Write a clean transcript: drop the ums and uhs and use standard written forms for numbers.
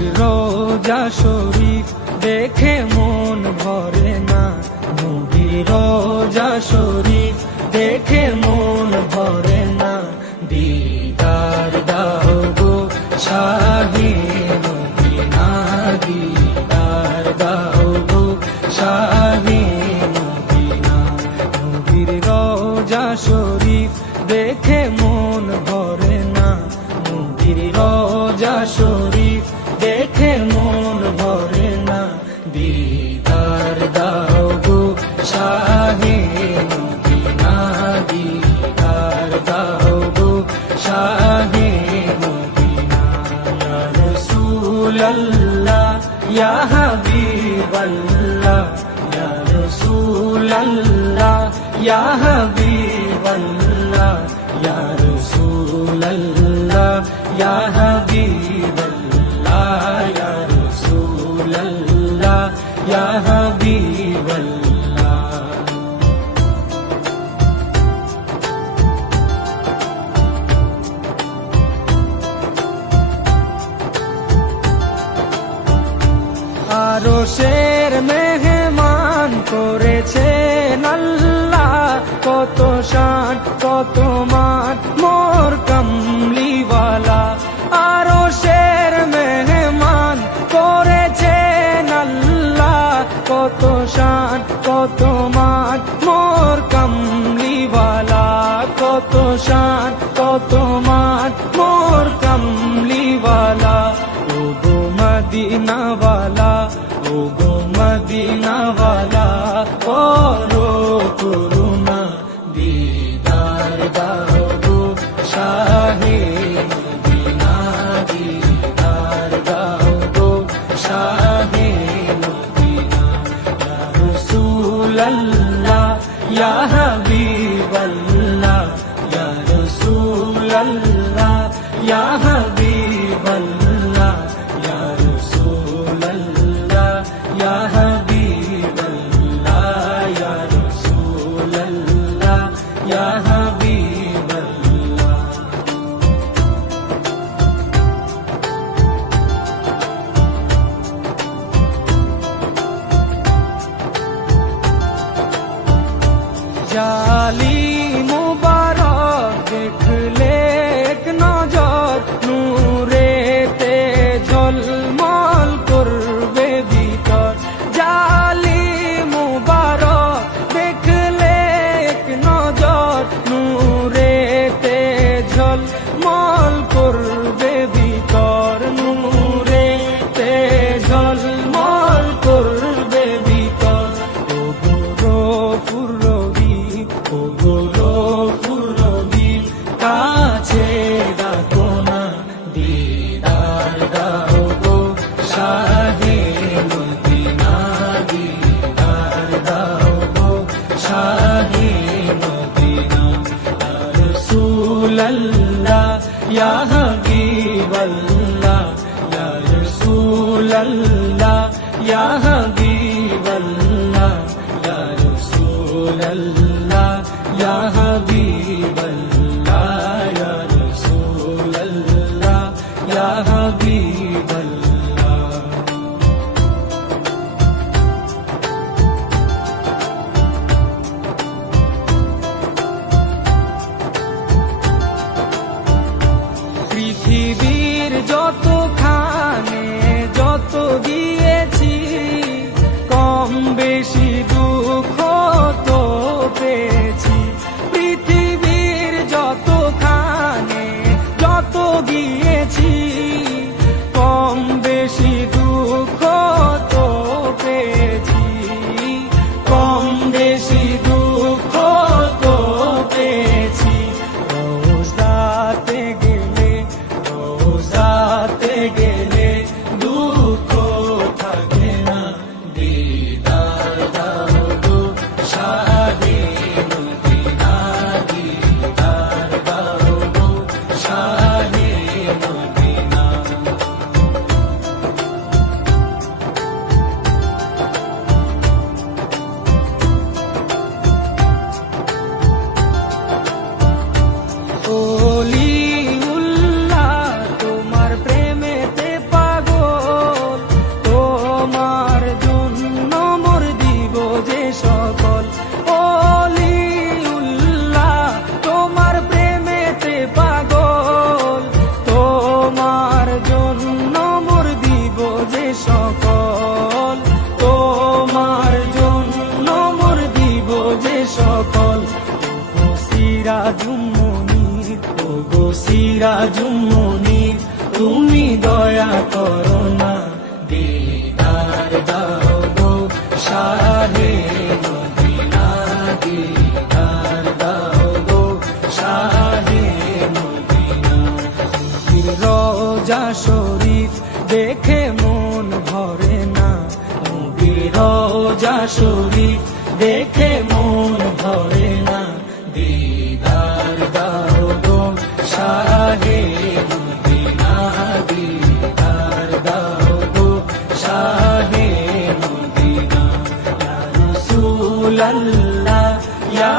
নবীর রোজা শরীফ দেখে মন ভরে না, নবীর রোজা শরীফ দেখে মন ভরে না। দিদার দাও গো শাহে মদিনা, দিদার দাও গো শাহে মদিনা। নবীর রোজা শরীফ দেখে মন ভরে না, নবীর রোজা শরীফ দেখে মন ভরে না। দিদার দাও গো শাহে মদিনা, দিদার দাও গো শাহে মদিনা। ইয়া রাসূলাল্লাহ ইয়া হাবিবাল্লাহ, ইয়া রাসূলাল্লাহ ইয়া হাবিবাল্লাহ, ইয়া রাসূলাল্লাহ ইয়া হাবিবাল্লাহ, ইয়া রাসূলাল্লাহ ইয়া হাবিবাল্লাহ। আরশের মেহমান করেছেন আল্লাহ, কত শান কত মান মোর কামলিওয়ালা। আরশের মেহমান করেছেন আল্লাহ, কত শান কত মান মোর কামলিওয়ালা, কত শান কত মান মোর কামলিওয়ালা। ও গো মদিনাওয়ালা, ও গো মদিনাওয়ালা, করো করুণা, দিদার দাও গো শাহে মদিনা, দিদার দাও গো শাহে মদিনা। ইয়া রাসূলাল্লাহ ইয়া হাবিবাল্লাহ, ইয়া রাসূলাল্লাহ ইয়া হাবিবাল্লাহ, ইয়া রাসূলাল্লাহ ইয়া হাবিবাল্লাহ, ইয়া রাসূলাল্লাহ ইয়া হাবিবাল্লাহ। জালি মুবারক দেখলে এক নজর, নূরেতে ঝলমল করবে ভিতর। জালি মুবারক দেখলে এক নজর, নূরেতে ঝলমল করবে ভিতর, নূরেতে ঝলমল করবে ভিতর। ও গৌরফুর রবি, ও গৌরফুর রবি, কাছে ডাকো না, দিদার দাও গো শাহে মদিনা, দিদার দাও গো শাহে মদিনা। ইয়া রাসূলাল্লাহ ইয়া হাবিবাল্লাহ, ইয়া রাসূলাল্লাহ ইয়া হাবিবাল্লাহ, ইয়া রাসূলাল্লাহ ইয়া হাবিবাল্লাহ, ইয়া রাসূলাল্লাহ ইয়া হাবিবাল্লাহ। পৃথিবীর যতখানে যত গিয়েছি, কম বেশি দুঃখ তো পেয়েছি। পৃথিবীর দয়া করো না, দিদার দাও গো শাহে মদিনা, দিদার দাও গো শাহে মদিনা। রোজা শরীফ দেখে মন ভরে না, রোজা শরীফ দেখে মন ভরে না, দিদার দাও গো শাহে মদিনা, দিদার দাও গো শাহে মদিনা। ইয়া রাসূলাল্লাহ ইয়া